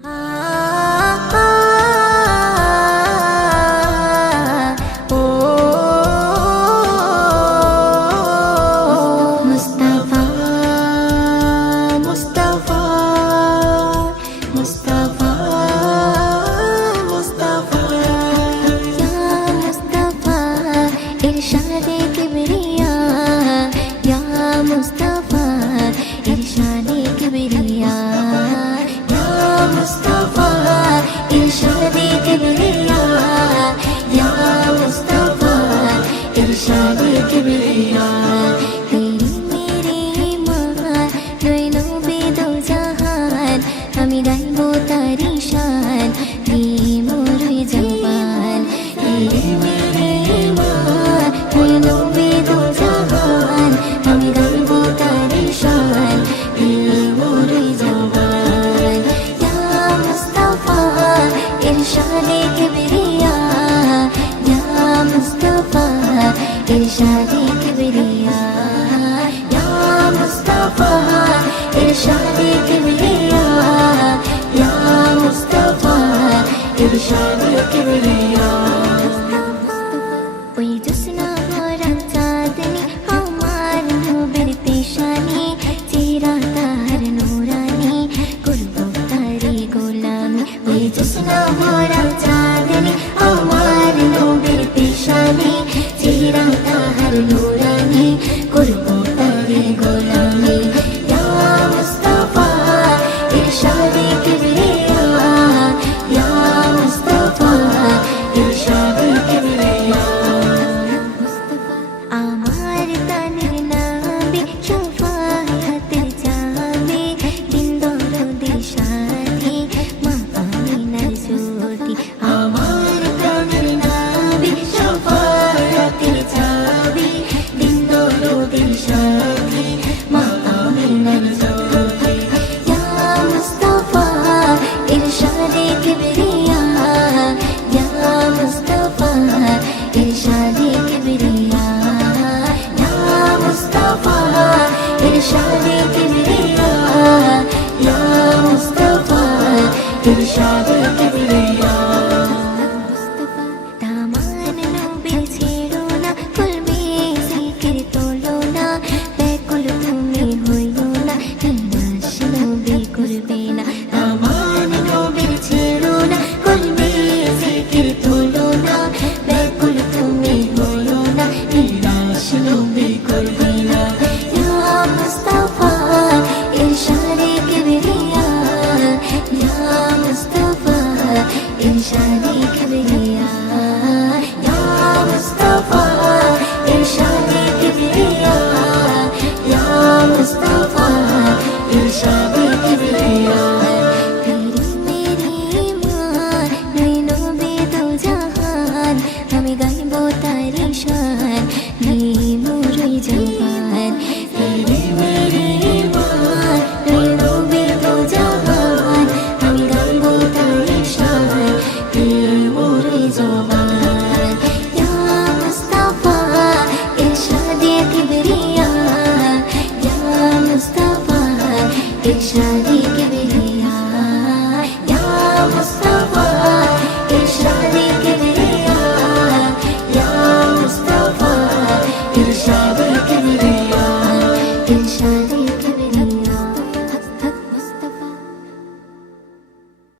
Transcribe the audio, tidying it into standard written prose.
इरशादे किबरिया या मुस्तफा इरशादे किबरिया या मुस्तफा इरशादे किबरिया ওই জোসনা ভরা চাঁদনি আমার নূরের পেশানি চেহারা তার নূরানি করব তারি গোলামি ওই জোসনা ভরা চাঁদনি আমার নূরের পেশানি চেহারা তার নূরানি করব তারি গোলামি ইয়া মুস্তাফা ইরশাদে কিবরিয়া ইয়া মুস্তাফা ইরশাদে কিবরিয়া আমার তানের নামে শফায়াতের চাবি দিন দরদের সাথী মা আমিনার জ্যোতি আমার তানের নামে শফায়াতের চাবি দিন দরদের সাথী মা আমিনার জ্যোতি ইয়া মুস্তাফা ইরশাদে কিবরিয়া ইয়া মুস্তাফা ইরশাদে কিবরিয়া इरशादे किबरिया या मुस्तफा इरशादे किबरिया दामान नबी छेड़ो ना कुलबे जिक्र तोलो ना बेकुल तुम्हें होइयो ना निराश नबी करबे ना दामान नबी छेड़ो ना कुलबे जिक्र तोलो ना बेकुल तुम्हें होइयो ना निराश नबी करबे ना इरशादे किबरिया या मुस्तफा इरशादे किबरिया या मुस्तफा इरशादे किबरिया तेरी मेरी मां नैनों में दो जहान हमें गाइबो तारी शान नहीं मोरी जवान तेरी मेरी मां नैनों में दो जहान हमें गाइबो तारी शान ज़बान या मुस्तफा इरशादे किबरिया या मुस्तफा इरशादे